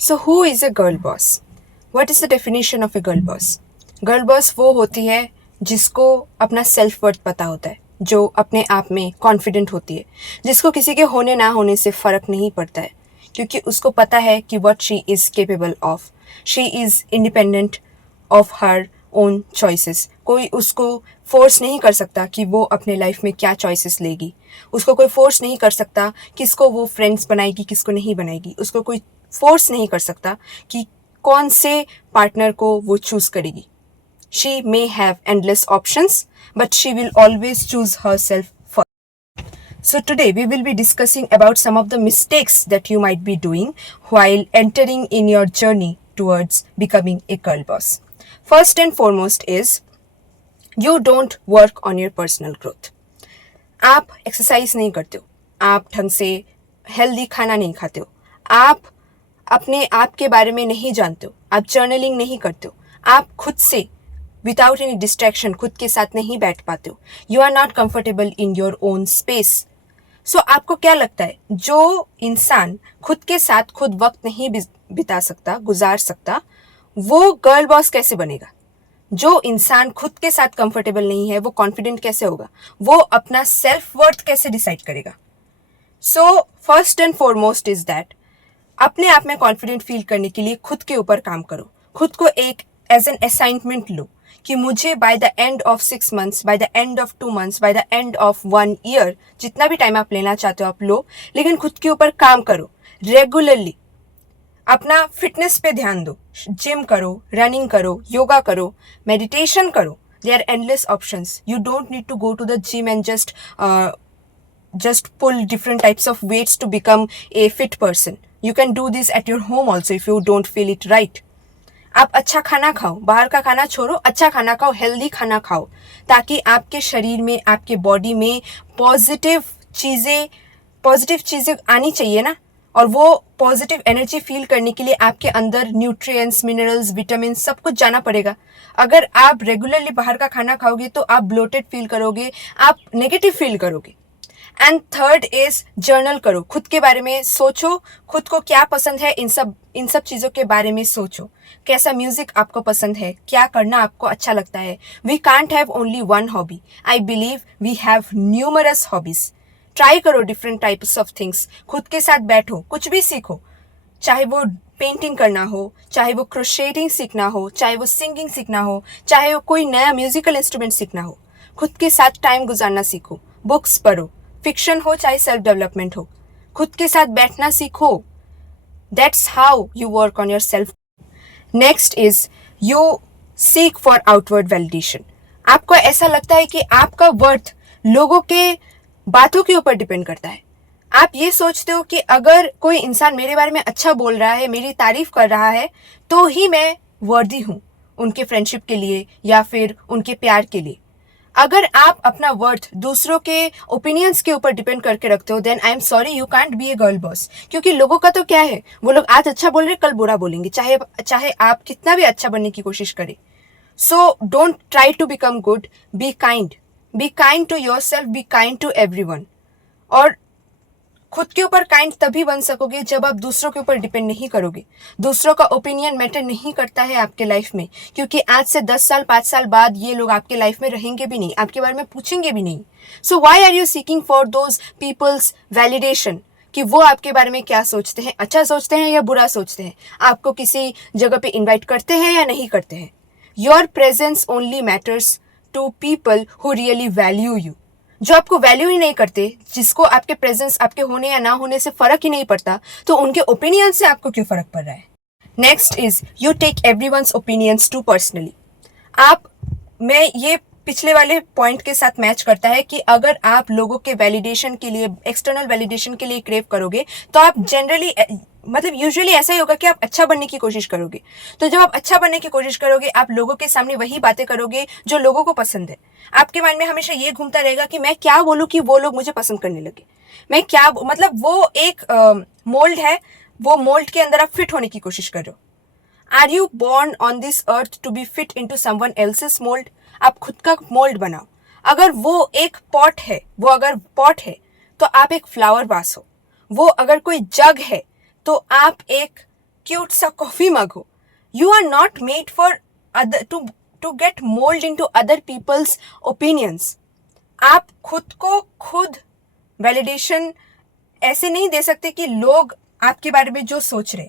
So who is a girl boss? What is the definition of a girl boss? Girl boss वो होती है जिसको अपना self worth पता होता है, जो अपने आप में कॉन्फिडेंट होती है, जिसको किसी के होने ना होने से फ़र्क नहीं पड़ता है, क्योंकि उसको पता है कि what she is capable of. She is independent of her own choices. कोई उसको फोर्स नहीं कर सकता कि वो अपने लाइफ में क्या चॉइसेस लेगी. उसको कोई फोर्स नहीं कर सकता किसको वो फ्रेंड्स बनाएगी, किसको नहीं बनाएगी. उसको कोई फोर्स नहीं कर सकता कि कौन से पार्टनर को वो चूज़ करेगी. She may have endless options, but she will always choose herself first. So today we will be discussing about some of the mistakes that you might be doing while entering in your journey towards becoming a girl boss. First and foremost is you don't work on your personal growth. आप exercise नहीं करते हो, आप ढंग से healthy खाना नहीं खाते हो, आप अपने आप के बारे में नहीं जानते हो, आप जर्नलिंग नहीं करते हो, आप खुद से विदाउट एनी डिस्ट्रैक्शन खुद के साथ नहीं बैठ पाते हो. You are not comfortable in your own space. So आपको क्या लगता है, जो इंसान खुद के साथ खुद वक्त नहीं बिता सकता, गुजार सकता, वो गर्ल बॉस कैसे बनेगा? जो इंसान खुद के साथ कंफर्टेबल नहीं है, वो कॉन्फिडेंट कैसे होगा? वो अपना सेल्फ वर्थ कैसे डिसाइड करेगा? So first and foremost is that अपने आप में कॉन्फिडेंट फील करने के लिए खुद के ऊपर काम करो. खुद को एक एज एन असाइनमेंट लो कि मुझे by the end of 6 months, by the end of 2 months, by the end of 1 year, जितना भी टाइम आप लेना चाहते हो आप लो, लेकिन खुद के ऊपर काम करो रेगुलरली. अपना फिटनेस पे ध्यान दो, जिम करो, रनिंग करो, योगा करो, मेडिटेशन करो. There are endless options. You don't need to go to the gym and just pull different types of weights to become a fit person. You can do this at your home also if you don't feel it right. आप अच्छा खाना खाओ, बाहर का खाना छोड़ो, अच्छा खाना खाओ, हेल्दी खाना खाओ, ताकि आपके शरीर में, आपके बॉडी में पॉजिटिव चीज़ें आनी चाहिए ना. और वो पॉजिटिव एनर्जी फील करने के लिए आपके अंदर न्यूट्रिएंट्स, मिनरल्स, विटामिन सब कुछ जाना पड़ेगा. अगर आप रेगुलरली बाहर का खाना खाओगे तो आप ब्लोटेड फील करोगे, आप नेगेटिव फील करोगे. एंड थर्ड इज जर्नल करो, खुद के बारे में सोचो, खुद को क्या पसंद है, इन सब चीज़ों के बारे में सोचो. कैसा म्यूजिक आपको पसंद है, क्या करना आपको अच्छा लगता है. We can't have only one hobby. I believe we have numerous hobbies. Try करो डिफरेंट टाइप्स ऑफ थिंग्स. खुद के साथ बैठो, कुछ भी सीखो, चाहे वो पेंटिंग करना हो, चाहे वो क्रोशेटिंग सीखना हो, चाहे वो सिंगिंग सीखना हो, चाहे वो कोई नया म्यूजिकल इंस्ट्रूमेंट सीखना हो. खुद के साथ टाइम गुजारना सीखो, बुक्स पढ़ो, फिक्शन हो चाहे सेल्फ डेवलपमेंट हो, खुद के साथ बैठना सीखो. That's how you work on your self. Next is you seek for outward validation. आपको ऐसा लगता है कि आपका वर्थ लोगों के बातों के ऊपर डिपेंड करता है. आप ये सोचते हो कि अगर कोई इंसान मेरे बारे में अच्छा बोल रहा है, मेरी तारीफ कर रहा है, तो ही मैं वर्दी हूँ उनके फ्रेंडशिप के लिए या फिर उनके प्यार के लिए. अगर आप अपना वर्थ दूसरों के ओपिनियंस के ऊपर डिपेंड करके रखते हो, then I am sorry, you can't be a girl boss. क्योंकि लोगों का तो क्या है, वो लोग आज अच्छा बोल रहे, कल बुरा बोलेंगे, चाहे आप कितना भी अच्छा बनने की कोशिश करें. So don't try to become good, be kind to yourself, be kind to everyone. और खुद के ऊपर काइंड तभी बन सकोगे जब आप दूसरों के ऊपर डिपेंड नहीं करोगे. दूसरों का ओपिनियन मैटर नहीं करता है आपके लाइफ में, क्योंकि आज से 10 साल 5 साल बाद ये लोग आपके लाइफ में रहेंगे भी नहीं, आपके बारे में पूछेंगे भी नहीं. So why are you seeking for those people's validation कि वो आपके बारे में क्या सोचते हैं, अच्छा सोचते हैं या बुरा सोचते हैं, आपको किसी जगह पे इन्वाइट करते हैं या नहीं करते हैं. Your presence only matters to people who really value you. जो आपको वैल्यू ही नहीं करते, जिसको आपके प्रेजेंस, आपके होने या ना होने से फर्क ही नहीं पड़ता, तो उनके ओपिनियन से आपको क्यों फर्क पड़ रहा है. Next is you take everyone's opinions too personally. मैं ये पिछले वाले पॉइंट के साथ मैच करता है कि अगर आप लोगों के वैलिडेशन के लिए, एक्सटर्नल वैलिडेशन के लिए क्रेव करोगे, तो आप जनरली, मतलब यूजुअली ऐसा ही होगा कि आप अच्छा बनने की कोशिश करोगे. तो जब आप अच्छा बनने की कोशिश करोगे, आप लोगों के सामने वही बातें करोगे जो लोगों को पसंद है. आपके माइंड में हमेशा ये घूमता रहेगा कि मैं क्या बोलूँ कि वो लोग मुझे पसंद करने लगे. मैं क्या, मतलब वो एक मोल्ड है, वो मोल्ड के अंदर आप फिट होने की कोशिश कर रहे हो. Are you born on this earth to be fit in to someone else's mould? आप खुद का मोल्ड बनाओ. अगर वो एक पॉट है, तो आप एक फ्लावर वास हो. वो अगर कोई जग है तो आप एक क्यूट सा कॉफी मग हो. You are not made for other to get mould in to other people's opinions. आप खुद को खुद वैलिडेशन ऐसे नहीं दे सकते कि लोग आपके बारे में जो सोच रहे.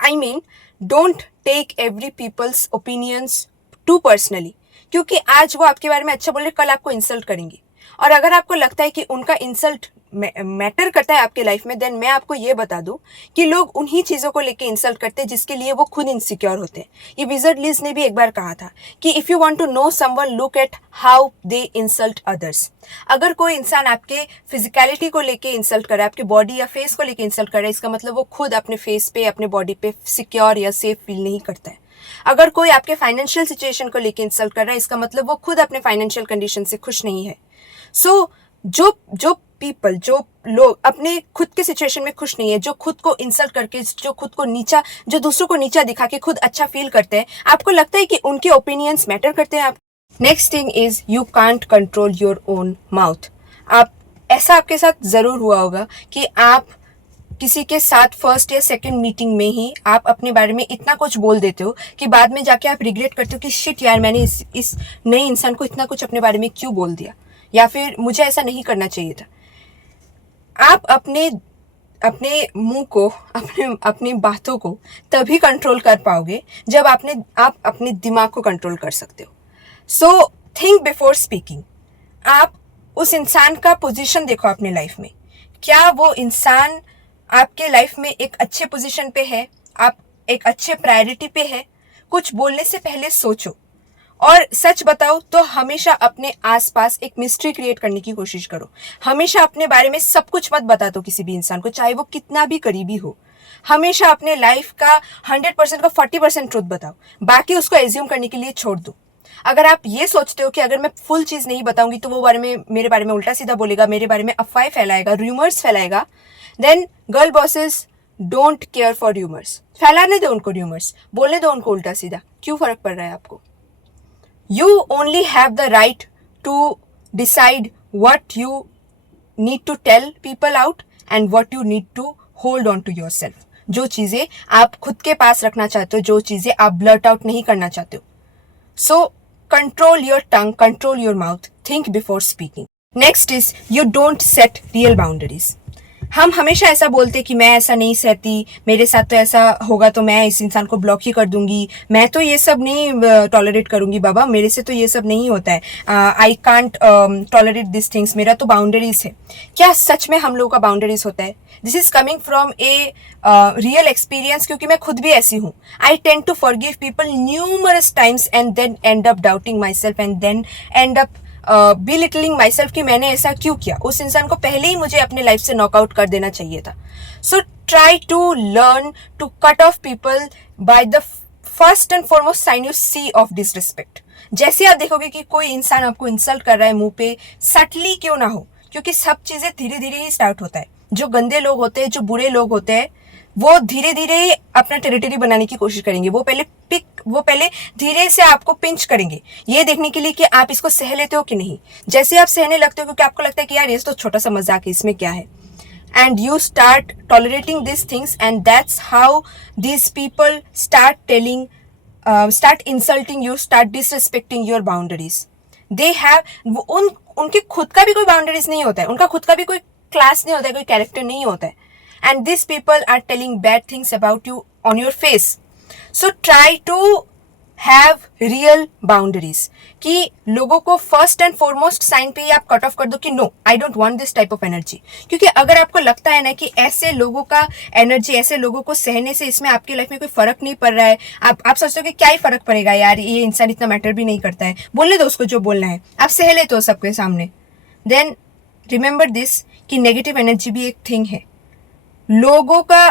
I mean, don't take every people's opinions too personally, क्योंकि आज वो आपके बारे में अच्छा बोल रहे, कल आपको इंसल्ट करेंगे. और अगर आपको लगता है कि उनका इंसल्ट मैटर करता है आपके लाइफ में, देन मैं आपको ये बता दूं कि लोग उन्हीं चीज़ों को लेके इंसल्ट करते हैं जिसके लिए वो खुद इनसिक्योर होते हैं. ये विजर्ड लिज ने भी एक बार कहा था कि if you want to know someone, look at how they insult others. अगर कोई इंसान आपके फिजिकलिटी को लेके इंसल्ट कर रहा है, आपके बॉडी या फेस को लेके इंसल्ट कर रहा है, इसका मतलब वो खुद अपने फेस पे, अपने बॉडी पे सिक्योर या सेफ फील नहीं करता है. अगर कोई आपके फाइनेंशियल सिचुएशन को लेके इंसल्ट कर रहा है, इसका मतलब वो खुद अपने फाइनेंशियल कंडीशन से खुश नहीं है. सो जो लोग अपने खुद के सिचुएशन में खुश नहीं है, जो खुद को इंसल्ट करके, जो खुद को नीचा, जो दूसरों को नीचा दिखा के खुद अच्छा फील करते हैं, आपको लगता है कि उनके ओपिनियंस मैटर करते हैं आप. Next thing is you can't control your own mouth. आप ऐसा आपके साथ ज़रूर हुआ होगा कि आप किसी के साथ फर्स्ट या सेकंड मीटिंग में ही आप अपने बारे में इतना कुछ बोल देते हो कि बाद में जाके आप रिग्रेट करते हो कि शिट यार, मैंने इस नए इंसान को इतना कुछ अपने बारे में क्यों बोल दिया, या फिर मुझे ऐसा नहीं करना चाहिए था. आप अपने मुंह को, अपनी बातों को तभी कंट्रोल कर पाओगे जब आप अपने दिमाग को कंट्रोल कर सकते हो. So think before speaking. आप उस इंसान का पोजीशन देखो अपने लाइफ में. क्या वो इंसान आपके लाइफ में एक अच्छे पोजीशन पे है, आप एक अच्छे प्रायोरिटी पे है? कुछ बोलने से पहले सोचो. और सच बताओ तो हमेशा अपने आसपास एक मिस्ट्री क्रिएट करने की कोशिश करो. हमेशा अपने बारे में सब कुछ मत बता दो किसी भी इंसान को, चाहे वो कितना भी करीबी हो. हमेशा अपने लाइफ का 100% का 40% ट्रूथ बताओ, बाकी उसको एज्यूम करने के लिए छोड़ दो. अगर आप ये सोचते हो कि अगर मैं फुल चीज़ नहीं बताऊंगी तो वो मेरे बारे में उल्टा सीधा बोलेगा, मेरे बारे में अफवाहें फैलाएगा, रूमर्स फैलाएगा, then girl bosses don't care for rumours. फैलाने दो उनको रूमर्स, बोलने दो उनको उल्टा सीधा. क्यों फर्क पड़ रहा है आपको? You only have the right to decide what you need to tell people out and what you need to hold on to yourself. जो चीज़ें आप खुद के पास रखना चाहते हो, जो चीज़ें आप ब्लर्ट आउट नहीं करना चाहते हो. So control your tongue, control your mouth, think before speaking. Next is you don't set real boundaries. हम हमेशा ऐसा बोलते कि मैं ऐसा नहीं सहती, मेरे साथ तो ऐसा होगा तो मैं इस इंसान को ब्लॉक ही कर दूंगी, मैं तो ये सब नहीं टॉलरेट करूंगी बाबा, मेरे से तो ये सब नहीं होता है, I can't tolerate this things, मेरा तो बाउंड्रीज है. क्या सच में हम लोगों का बाउंड्रीज होता है? This is coming from a real experience, क्योंकि मैं खुद भी ऐसी हूँ. I tend to forgive people numerous times and then end up doubting my self and then end up belittling my self कि मैंने ऐसा क्यों किया. उस इंसान को पहले ही मुझे अपने लाइफ से नॉकआउट कर देना चाहिए था. So try to learn to cut off people by the first and foremost sign you see of disrespect. जैसे आप देखोगे कि कोई इंसान आपको इंसल्ट कर रहा है मुंह पे, सटली क्यों ना हो, क्योंकि सब चीज़ें धीरे धीरे ही स्टार्ट होता है. जो गंदे लोग होते हैं, जो बुरे लोग होते हैं, वो धीरे धीरे अपना टेरिटरी बनाने की कोशिश करेंगे. वो पहले धीरे से आपको पिंच करेंगे, ये देखने के लिए कि आप इसको सह लेते हो कि नहीं. जैसे आप सहने लगते हो क्योंकि आपको लगता है कि यार ये तो छोटा सा मजाक है, इसमें क्या है, and you start tolerating this things and that's how this people start insulting you, start disrespecting your boundaries. They have उनके खुद का भी कोई बाउंड्रीज नहीं होता है, उनका खुद का भी कोई क्लास नहीं होता है, कोई कैरेक्टर नहीं होता है. And these people are telling bad things about you on your face. So try to have real boundaries. कि लोगों को फर्स्ट एंड फॉरमोस्ट साइन पे ही आप कट ऑफ कर दो कि no, I don't want this type of energy. क्योंकि अगर आपको लगता है ना कि ऐसे लोगों का एनर्जी, ऐसे लोगों को सहने से इसमें आपकी लाइफ में कोई फर्क नहीं पड़ रहा है, आप सोचते हो कि क्या ही फर्क पड़ेगा यार, ये इंसान इतना मैटर भी नहीं करता है, बोलने दो उसको जो बोलना है, आप सह लेते हो सबके सामने. देन रिमेंबर दिस कि नेगेटिव एनर्जी भी एक थिंग है. लोगों का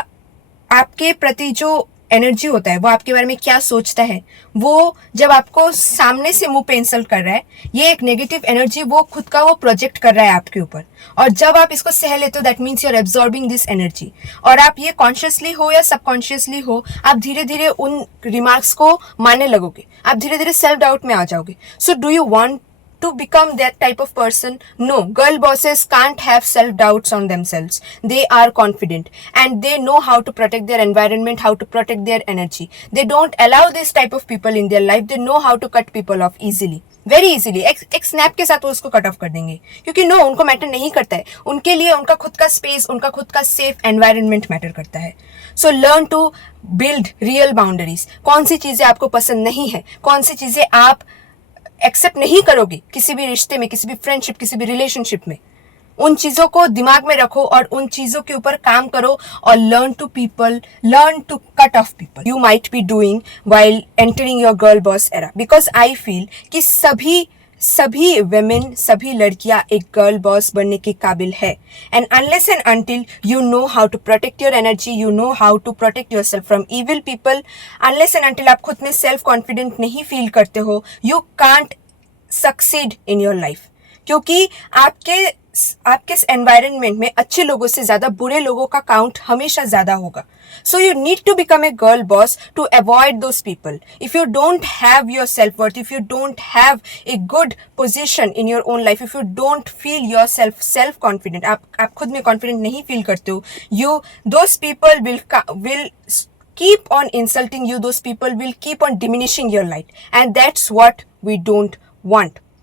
आपके प्रति जो एनर्जी होता है, वो आपके बारे में क्या सोचता है, वो जब आपको सामने से मुंह पे इंसल्ट कर रहा है, ये एक नेगेटिव एनर्जी वो खुद का वो प्रोजेक्ट कर रहा है आपके ऊपर. और जब आप इसको सह लेते हो, that means you are absorbing this energy. और आप ये कॉन्शियसली हो या सबकॉन्शियसली हो, आप धीरे धीरे उन रिमार्क्स को मानने लगोगे, आप धीरे धीरे सेल्फ डाउट में आ जाओगे. So do you want to become that type of person? No, girl bosses can't have self doubts on themselves. They are confident and they know how to protect their environment, how to protect their energy. They don't allow this type of people in their life. They know how to cut people off easily, very easily. एक snap के साथ वो उसको cut off कर देंगे, क्योंकि no, उनको matter नहीं करता है. उनके लिए उनका खुद का स्पेस, उनका खुद का सेफ एनवायरनमेंट मैटर करता है. So learn to build real boundaries. कौन सी चीजें आपको पसंद नहीं है, कौन सी चीजें आप एक्सेप्ट नहीं करोगे किसी भी रिश्ते में, किसी भी फ्रेंडशिप, किसी भी रिलेशनशिप में, उन चीजों को दिमाग में रखो और उन चीजों के ऊपर काम करो और learn to cut off people you might be doing while entering your girl boss era. Because I feel कि सभी वेमेन, सभी लड़कियां एक गर्ल बॉस बनने के काबिल है. And unless and until you know how to protect your energy, you know how to protect your self from evil people, unless and until आप खुद में सेल्फ कॉन्फिडेंट नहीं फील करते हो, you can't succeed in your life. क्योंकि आपके environment में अच्छे लोगों से ज्यादा बुरे लोगों का काउंट हमेशा ज्यादा होगा. So you need to become a girl boss to avoid those people. If you don't have your self worth, if you don't have a good position in your own life, if you don't feel your self confident, आप खुद में confident नहीं feel करते हो, those people will keep on insulting you, those people will keep on diminishing your light, and that's what we don't want.